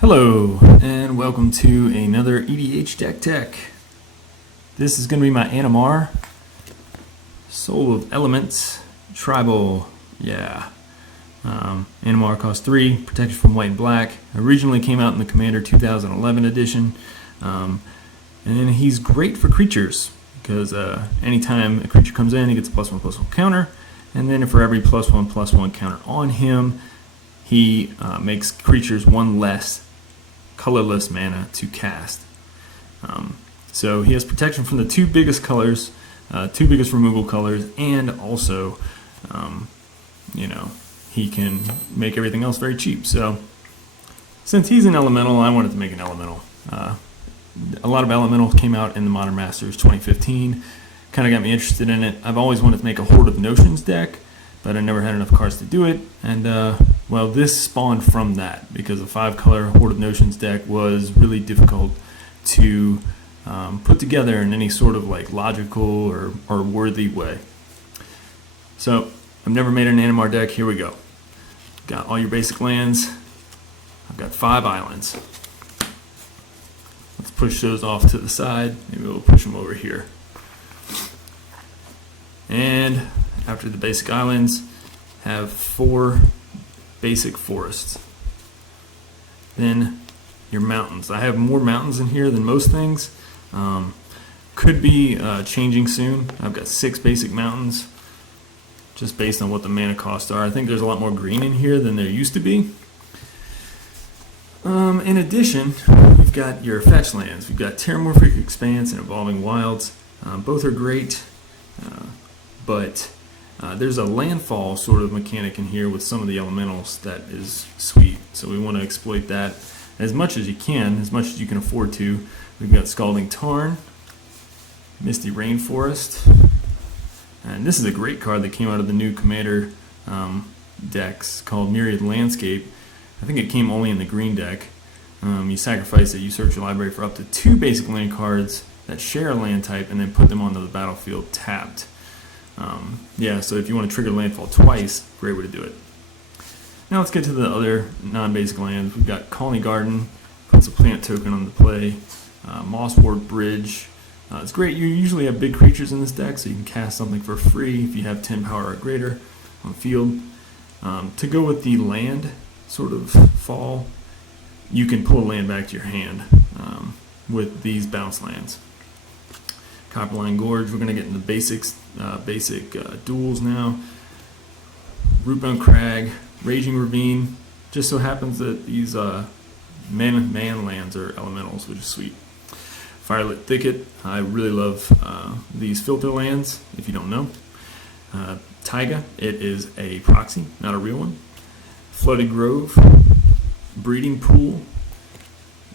Hello, and welcome to another EDH Deck Tech. This is going to be my Animar, Soul of Elements, Tribal, Animar costs 3, protection from white and black. Originally came out in the Commander 2011 edition, and he's great for creatures, because anytime a creature comes in, he gets a +1/+1 counter, and then for every +1/+1 counter on him, he makes creatures one less colorless mana to cast. So he has protection from the two biggest colors, two biggest removal colors, and also, he can make everything else very cheap. So since he's an elemental, I wanted to make an elemental. A lot of elementals came out in the Modern Masters 2015. Kind of got me interested in it. I've always wanted to make a Horde of Notions deck, but I never had enough cards to do it. And well, this spawned from that, because a 5-color Horde of Notions deck was really difficult to put together in any sort of like logical or worthy way. So I've never made an Animar deck. Here we go. Got all your basic lands. I've got 5 islands. Let's push those off to the side. Maybe we'll push them over here. And after the basic islands, have 4 basic forests. Then your mountains. I have more mountains in here than most things. Could be changing soon. I've got 6 basic mountains, just based on what the mana costs are. I think there's a lot more green in here than there used to be. In addition, we've got your fetch lands. We've got Terramorphic Expanse and Evolving Wilds. Both are great, but there's a landfall sort of mechanic in here with some of the elementals that is sweet. So we want to exploit that as much as you can, as much as you can afford to. We've got Scalding Tarn, Misty Rainforest, and this is a great card that came out of the new Commander decks called Myriad Landscape. I think it came only in the green deck. You sacrifice it, you search your library for up to 2 basic land cards that share a land type, and then put them onto the battlefield tapped. So if you want to trigger landfall twice, great way to do it. Now let's get to the other non-basic lands. We've got Colony Garden, puts a plant token on the play. Mosswort Bridge. It's great. You usually have big creatures in this deck, so you can cast something for free if you have 10 power or greater on the field. To go with the land sort of fall, you can pull a land back to your hand with these bounce lands. Copperline Gorge, we're going to get into basic duels now. Rootbound Crag, Raging Ravine. Just so happens that these man lands are elementals, which is sweet. Firelit Thicket, I really love these filter lands, if you don't know. Taiga, it is a proxy, not a real one. Flooded Grove, Breeding Pool,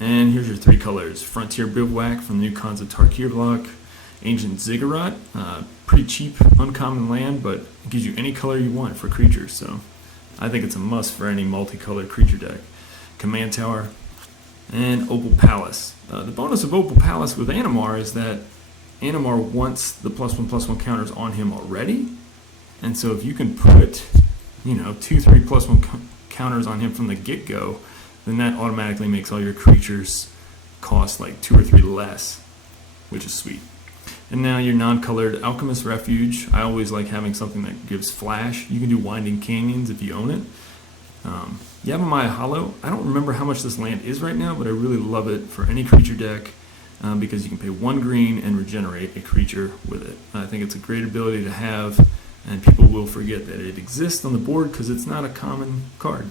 and here's your 3 colors. Frontier Bivouac from the new Khans Tarkir block. Ancient Ziggurat, pretty cheap, uncommon land, but it gives you any color you want for creatures, so I think it's a must for any multicolored creature deck. Command Tower, and Opal Palace. The bonus of Opal Palace with Animar is that Animar wants the +1/+1 counters on him already, and so if you can put 2-3 +1 counters on him from the get-go, then that automatically makes all your creatures cost like 2 or 3 less, which is sweet. And now your non-colored Alchemist Refuge. I always like having something that gives flash. You can do Winding Canyons if you own it. Yavimaya Hollow. I don't remember how much this land is right now, but I really love it for any creature deck because you can pay 1 green and regenerate a creature with it. I think it's a great ability to have, and people will forget that it exists on the board because it's not a common card.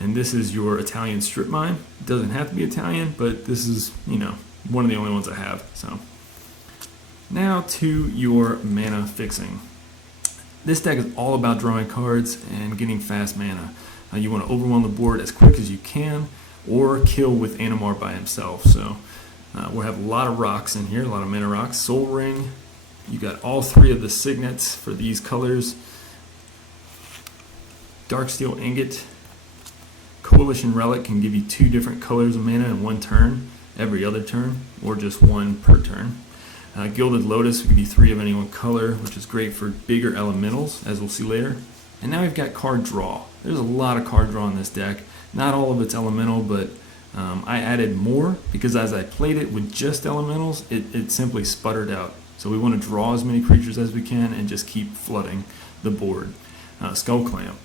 And this is your Italian Strip Mine. It doesn't have to be Italian, but this is, one of the only ones I have. So now to your mana fixing. This deck is all about drawing cards and getting fast mana. You want to overwhelm the board as quick as you can, or kill with Animar by himself. So we'll have a lot of rocks in here, a lot of mana rocks. Soul Ring. You got all 3 of the signets for these colors. Darksteel Ingot. Coalition Relic can give you 2 different colors of mana in 1 turn, every other turn, or just 1 per turn. Gilded Lotus will give you 3 of any one color, which is great for bigger elementals, as we'll see later. And now we've got card draw. There's a lot of card draw in this deck. Not all of it's elemental, but I added more because as I played it with just elementals, it simply sputtered out. So we want to draw as many creatures as we can and just keep flooding the board. Skull Clamp.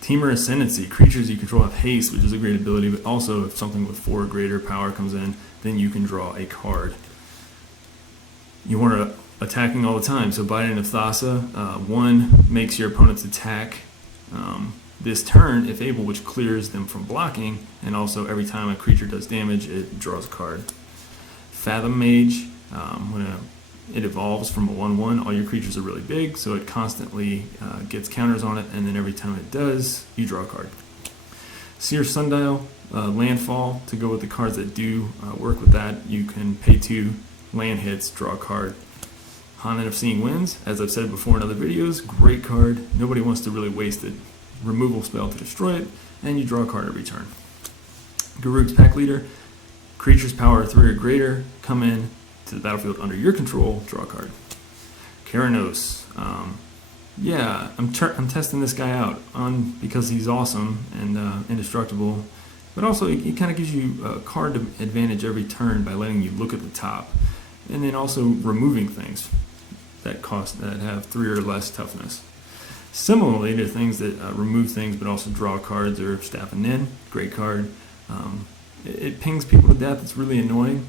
Teamer Ascendancy. Creatures you control have haste, which is a great ability, but also if something with 4 or greater power comes in, then you can draw a card. You want to attacking all the time, so Biding of Thassa. 1 makes your opponent's attack this turn, if able, which clears them from blocking, and also every time a creature does damage, it draws a card. Fathom Mage. When it evolves from a 1/1, all your creatures are really big, so it constantly gets counters on it, and then every time it does, you draw a card. Seer Sundial, landfall, to go with the cards that do work with that. You can pay 2 land hits, draw a card. Haunted of Seeing Winds, as I've said before in other videos, great card. Nobody wants to really waste it. Removal spell to destroy it, and you draw a card every turn. Garruk's Pack Leader, creatures power 3 or greater come in to the battlefield under your control, draw a card. Keranos. Yeah, I'm testing this guy out because he's awesome and indestructible, but also it kind of gives you a card advantage every turn by letting you look at the top, and then also removing things that have 3 or less toughness. Similarly to things that remove things but also draw cards or Staff and Nin, great card. It pings people to death. It's really annoying.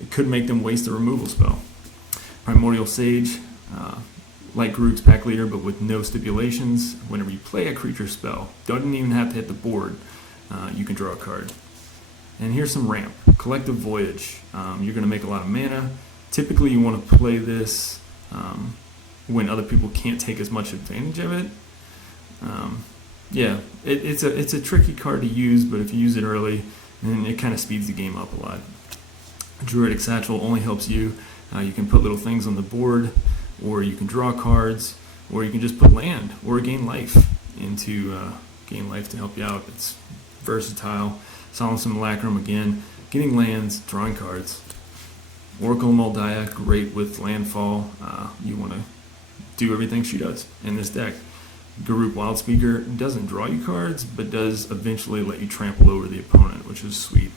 It could make them waste a removal spell. Primordial Sage, like Garruk's Pack Leader, but with no stipulations. Whenever you play a creature spell, doesn't even have to hit the board, you can draw a card. And here's some ramp. Collective Voyage. You're going to make a lot of mana. Typically, you want to play this when other people can't take as much advantage of it. It's a tricky card to use, but if you use it early, then it kind of speeds the game up a lot. Druidic Satchel only helps you. You can put little things on the board, or you can draw cards, or you can just put land or gain life into gain life to help you out. It's versatile. Solemn Simulacrum again, getting lands, drawing cards. Oracle Moldiah, great with landfall. You want to do everything she does in this deck. Garruk Wildspeaker doesn't draw you cards, but does eventually let you trample over the opponent, which is sweet.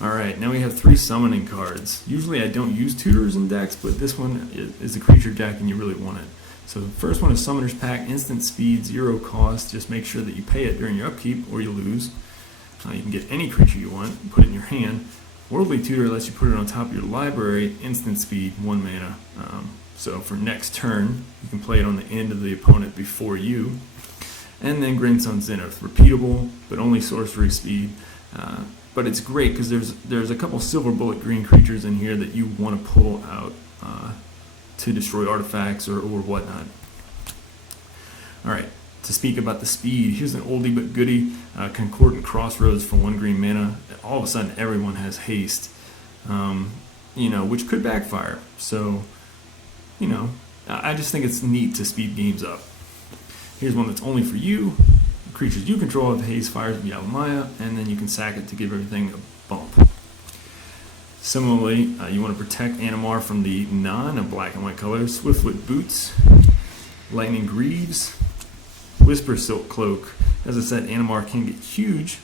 Alright, now we have 3 summoning cards. Usually I don't use tutors in decks, but this one is a creature deck and you really want it. So the first one is Summoner's Pack, instant speed, 0 cost. Just make sure that you pay it during your upkeep or you lose. You can get any creature you want and put it in your hand. Worldly Tutor lets you put it on top of your library, instant speed, 1 mana. So for next turn, you can play it on the end of the opponent before you. And then Grandson Zenith, repeatable, but only sorcery speed. But it's great because there's a couple silver bullet green creatures in here that you want to pull out to destroy artifacts or whatnot. Alright, to speak about the speed, here's an oldie but goodie, Concordant Crossroads for 1 green mana. All of a sudden everyone has haste, which could backfire. So, I just think it's neat to speed games up. Here's one that's only for you. Creatures you control have haste, fires of Yavimaya, and then you can sack it to give everything a bump. Similarly, you want to protect Animar from the non-black and white colors. Swiftfoot Boots, Lightning Greaves, Whisper Silk Cloak. As I said, Animar can get huge,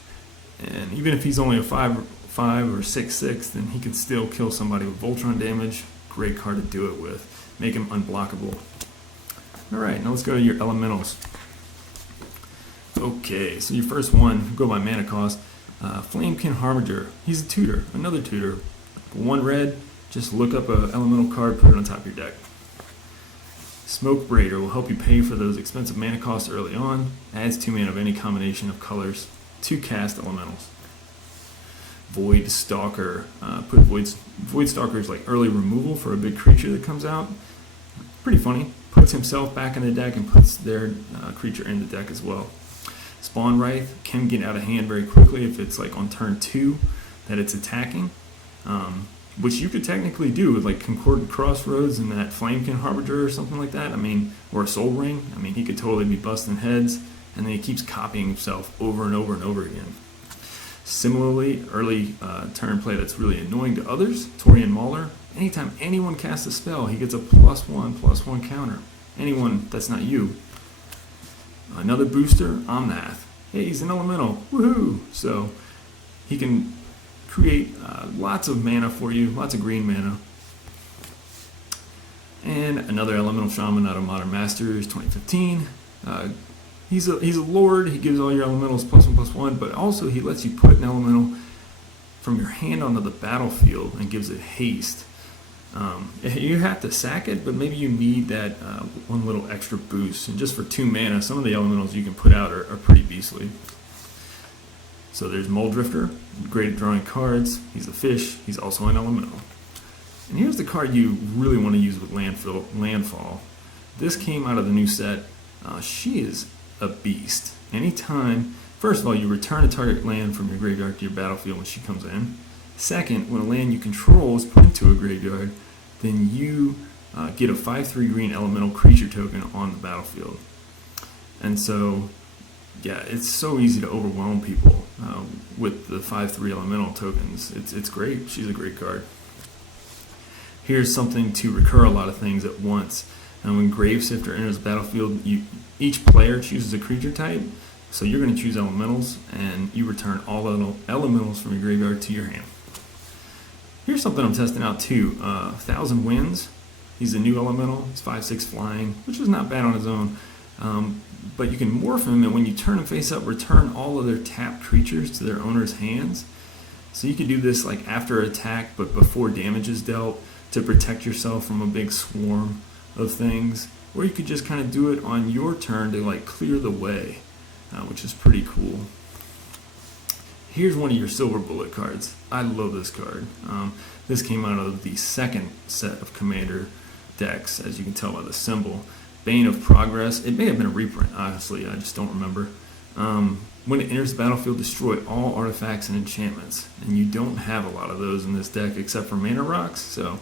and even if he's only a 5 or 6/6, then he can still kill somebody with Voltron damage. Great card to do it with. Make him unblockable. Alright, now let's go to your elementals. Okay, so your first one, go by mana cost. Flamekin Harbinger. He's a tutor, another tutor. 1 red, just look up an elemental card, put it on top of your deck. Smoke Braider will help you pay for those expensive mana costs early on. Adds 2 mana of any combination of colors to cast elementals. Void Stalker. Put Void Stalker's like early removal for a big creature that comes out. Pretty funny. Puts himself back in the deck and puts their creature in the deck as well. Spawn Wraith can get out of hand very quickly if it's like on turn 2 that it's attacking, which you could technically do with like Concordant Crossroads and that Flamekin Harbinger or something like that. Or a Soul Ring. He could totally be busting heads, and then he keeps copying himself over and over and over again. Similarly, early turn play that's really annoying to others, Torian Mauler. Anytime anyone casts a spell, he gets a +1/+1 counter. Anyone that's not you. Another booster, Omnath. Hey, he's an elemental. Woohoo! So he can create lots of mana for you, lots of green mana. And another elemental shaman out of Modern Masters 2015. He's a lord. He gives all your elementals +1/+1, but also he lets you put an elemental from your hand onto the battlefield and gives it haste. You have to sack it, but maybe you need that one little extra boost. And just for 2 mana, some of the elementals you can put out are pretty beastly. So there's Mole Drifter, great at drawing cards. He's a fish. He's also an elemental. And here's the card you really want to use with Landfall. This came out of the new set. She is a beast. Anytime, first of all, you return a target land from your graveyard to your battlefield when she comes in. Second, when a land you control is put into a graveyard, then you get a 5/3 green elemental creature token on the battlefield. And so, yeah, it's so easy to overwhelm people with the 5/3 elemental tokens. It's great. She's a great card. Here's something to recur a lot of things at once. And when Gravesifter enters the battlefield, each player chooses a creature type. So you're going to choose elementals, and you return all elementals from your graveyard to your hand. Here's something I'm testing out too. 1,000 Winds. He's a new elemental. He's 5/6 flying, which is not bad on his own. But you can morph him, and when you turn him face up, return all of their tapped creatures to their owner's hands. So you can do this like after attack, but before damage is dealt, to protect yourself from a big swarm of things. Or you could just kind of do it on your turn to like clear the way, which is pretty cool. Here's one of your Silver Bullet cards. I love this card. This came out of the second set of Commander decks, as you can tell by the symbol. Bane of Progress. It may have been a reprint, honestly. I just don't remember. When it enters the battlefield, destroy all artifacts and enchantments. And you don't have a lot of those in this deck except for mana rocks. So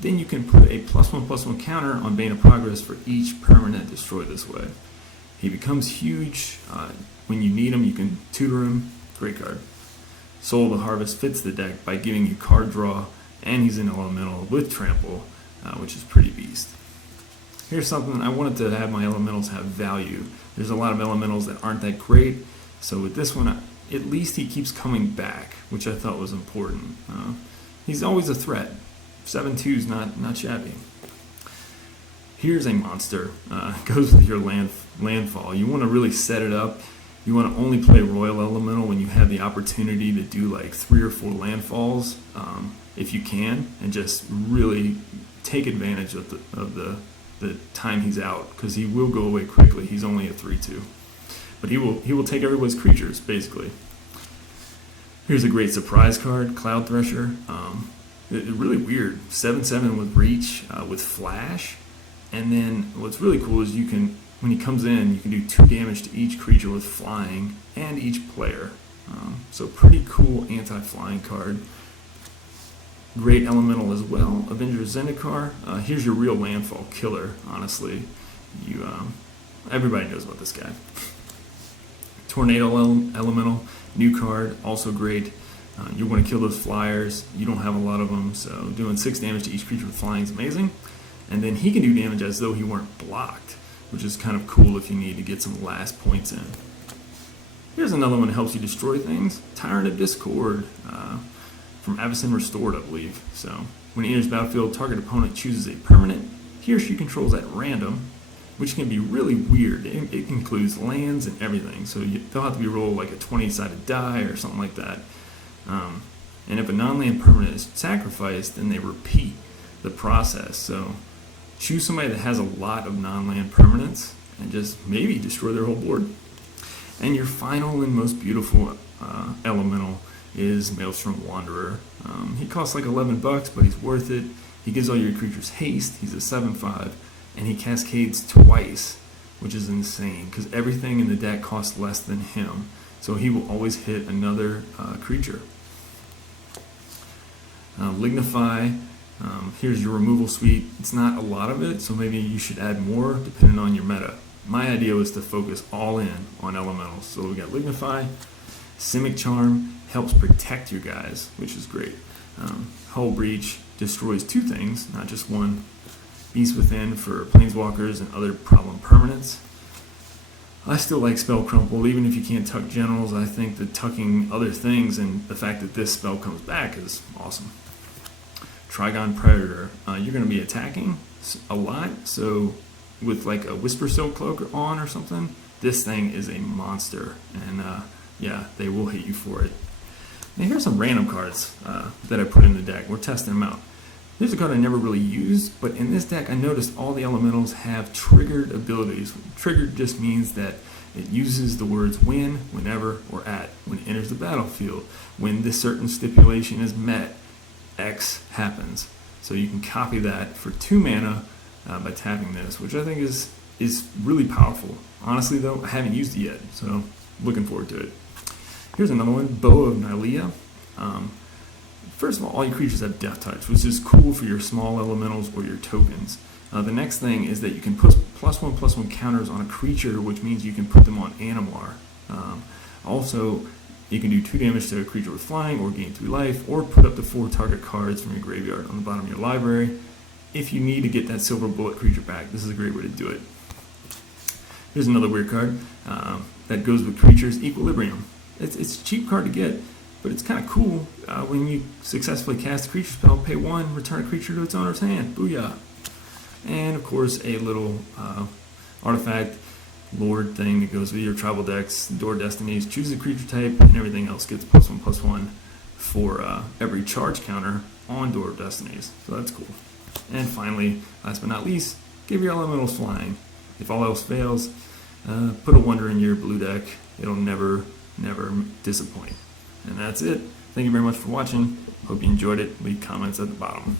then you can put a +1/+1 counter on Bane of Progress for each permanent destroyed this way. He becomes huge. When you need him, you can tutor him. Great card. Soul of the Harvest fits the deck by giving you card draw, and he's an elemental with trample, which is pretty beast. Here's something, I wanted to have my elementals have value. There's a lot of elementals that aren't that great, so with this one, at least he keeps coming back, which I thought was important. He's always a threat. 7/2's not shabby. Here's a monster. Goes with your landfall. You want to really set it up. You want to only play Royal Elemental when you have the opportunity to do like 3 or 4 landfalls, if you can, and just really take advantage of the time he's out, because he will go away quickly. He's only a 3/2, but he will take everyone's creatures basically. Here's a great surprise card, Cloud Thresher. Really weird, 7/7 with reach, with flash, and then what's really cool is you can, when he comes in, you can do 2 damage to each creature with flying and each player. So pretty cool anti-flying card. Great elemental as well, Avenger Zendikar. Here's your real landfall killer, honestly. Everybody knows about this guy. Tornado Elemental, new card, also great. You want to kill those flyers. You don't have a lot of them, so doing 6 damage to each creature with flying is amazing. And then he can do damage as though he weren't blocked, which is kind of cool if you need to get some last points in. Here's another one that helps you destroy things. Tyrant of Discord, from Avacyn Restored, I believe. So when he enters battlefield, target opponent chooses a permanent he or she controls at random, which can be really weird. It includes lands and everything, so they'll have to be rolled like a 20-sided die or something like that. And if a non-land permanent is sacrificed, then they repeat the process. So choose somebody that has a lot of non-land permanents and just maybe destroy their whole board. And your final and most beautiful elemental is Maelstrom Wanderer. He costs like $11, but he's worth it. He gives all your creatures haste. He's a 7/5, and he cascades twice, which is insane because everything in the deck costs less than him. So he will always hit another creature. Lignify. Here's your removal suite. It's not a lot of it, so maybe you should add more depending on your meta. My idea was to focus all in on elementals. So we got Lignify. Simic Charm helps protect your guys, which is great. Hull Breach destroys 2 things, not just one. Beast Within for planeswalkers and other problem permanents. I still like Spell Crumple, even if you can't tuck generals. I think that tucking other things and the fact that this spell comes back is awesome. Trigon Predator. You're going to be attacking a lot, so with like a Whisper Silk Cloak on or something, this thing is a monster, and yeah, they will hit you for it. Now here's some random cards that I put in the deck. We're testing them out. Here's a card I never really used, but in this deck I noticed all the elementals have triggered abilities. Triggered just means that it uses the words when, whenever, or at when it enters the battlefield. When this certain stipulation is met, X happens. So you can copy that for 2 mana by tapping this, which I think is really powerful. Honestly though, I haven't used it yet, so looking forward to it. Here's another one, Bow of Nylea. First of all your creatures have Death Touch, which is cool for your small elementals or your tokens. The next thing is that you can put +1/+1 counters on a creature, which means you can put them on Animar. Also, you can do 2 damage to a creature with flying or gain 3 life, or put up to 4 target cards from your graveyard on the bottom of your library. If you need to get that silver bullet creature back, this is a great way to do it. Here's another weird card that goes with creatures, Equilibrium. It's a cheap card to get, but it's kind of cool. When you successfully cast a creature spell, pay 1, return a creature to its owner's hand. Booyah! And of course, a little artifact lord thing that goes with your tribal decks, Door Destinies. Choose a creature type, and everything else gets +1/+1 for every charge counter on Door of Destinies. So that's cool. And finally, last but not least, give your elementals flying. If all else fails, put a wonder in your blue deck. It'll never disappoint. And that's it. Thank you very much for watching. Hope you enjoyed it. Leave comments at the bottom.